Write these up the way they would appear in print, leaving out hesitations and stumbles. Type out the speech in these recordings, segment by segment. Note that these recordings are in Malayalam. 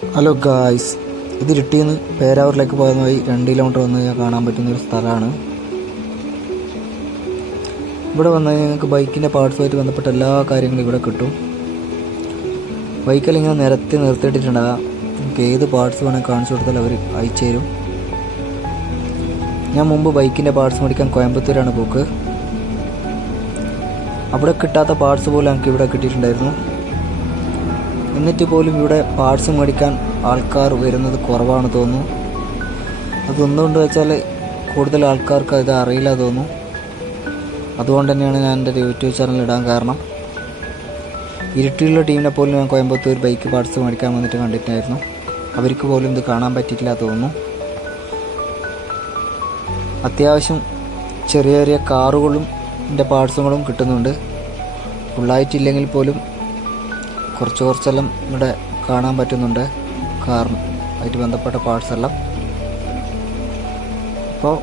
ഹലോ ഗായ്സ്, ഇത് ഇരിട്ടിന്ന് പേരാവൂരിലേക്ക് പോയ വഴി 2 കിലോമീറ്റർ വന്ന് കഴിഞ്ഞാൽ കാണാൻ പറ്റുന്നൊരു സ്ഥലമാണ്. ഇവിടെ വന്നു കഴിഞ്ഞാൽ നിങ്ങൾക്ക് ബൈക്കിൻ്റെ പാർട്സുമായിട്ട് ബന്ധപ്പെട്ട എല്ലാ കാര്യങ്ങളും ഇവിടെ കിട്ടും. ബൈക്കെല്ലാം ഇങ്ങനെ നിർത്തിയിട്ടിട്ടുണ്ടാകാം. നിങ്ങൾക്ക് ഏത് പാർട്സ് വേണമെങ്കിൽ കാണിച്ചു കൊടുത്താൽ അവർ അയച്ചു തരും. ഞാൻ മുമ്പ് ബൈക്കിൻ്റെ പാർട്സ് മേടിക്കാൻ കോയമ്പത്തൂരാണ് പോക്ക്. അവിടെ കിട്ടാത്ത പാർട്സ് പോലും എനിക്ക് ഇവിടെ കിട്ടിയിട്ടുണ്ടായിരുന്നു. എന്നിട്ട് പോലും ഇവിടെ പാർട്സ് മേടിക്കാൻ ആൾക്കാർ വരുന്നത് കുറവാണ് തോന്നുന്നു. അതൊന്നുകൊണ്ട് വെച്ചാൽ കൂടുതൽ ആൾക്കാർക്ക് ഇത് അറിയില്ല തോന്നുന്നു. അതുകൊണ്ട് തന്നെയാണ് ഞാൻ എൻ്റെ യൂട്യൂബ് ചാനൽ ഇടാൻ കാരണം. ഇരിട്ടിയിലുള്ള ടീമിനെ പോലും ഞാൻ കോയമ്പത്തൂർ ബൈക്ക് പാർട്സ് മേടിക്കാൻ വന്നിട്ട് കണ്ടിട്ടായിരുന്നു. അവർക്ക് പോലും ഇത് കാണാൻ പറ്റിയിട്ടില്ല തോന്നുന്നു. അത്യാവശ്യം ചെറിയ ചെറിയ കാറുകളും ഇതിൻ്റെ പാർട്സുകളും കിട്ടുന്നുണ്ട്. ഫുള്ളായിട്ടില്ലെങ്കിൽ പോലും കുറച്ചെല്ലാം ഇവിടെ കാണാൻ പറ്റുന്നുണ്ട്. കാറുമായിട്ട് ബന്ധപ്പെട്ട പാർട്സ് എല്ലാം. അപ്പോൾ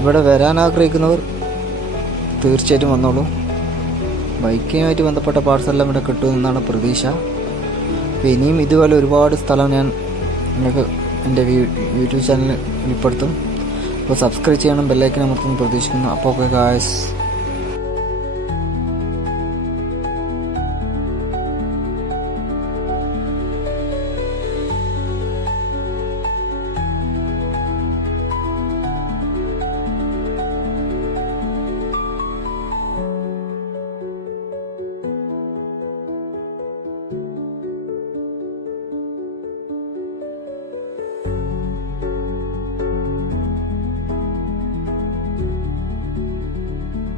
ഇവിടെ വരാൻ ആഗ്രഹിക്കുന്നവർ തീർച്ചയായിട്ടും വന്നോളൂ. ബൈക്കുമായിട്ട് ബന്ധപ്പെട്ട പാർട്സ് എല്ലാം ഇവിടെ കിട്ടുമെന്നാണ് പ്രതീക്ഷ. അപ്പോൾ ഇനിയും ഇതുപോലെ ഒരുപാട് സ്ഥലം ഞാൻ നിങ്ങൾക്ക് എൻ്റെ യൂട്യൂബ് ചാനലിൽ ഉൾപ്പെടുത്തും. അപ്പോൾ സബ്സ്ക്രൈബ് ചെയ്യണം, ബെല്ലൈക്കൻ അമർത്തുമെന്ന് പ്രതീക്ഷിക്കുന്നു. അപ്പോൾ ഓക്കെ ഗായ്സ്.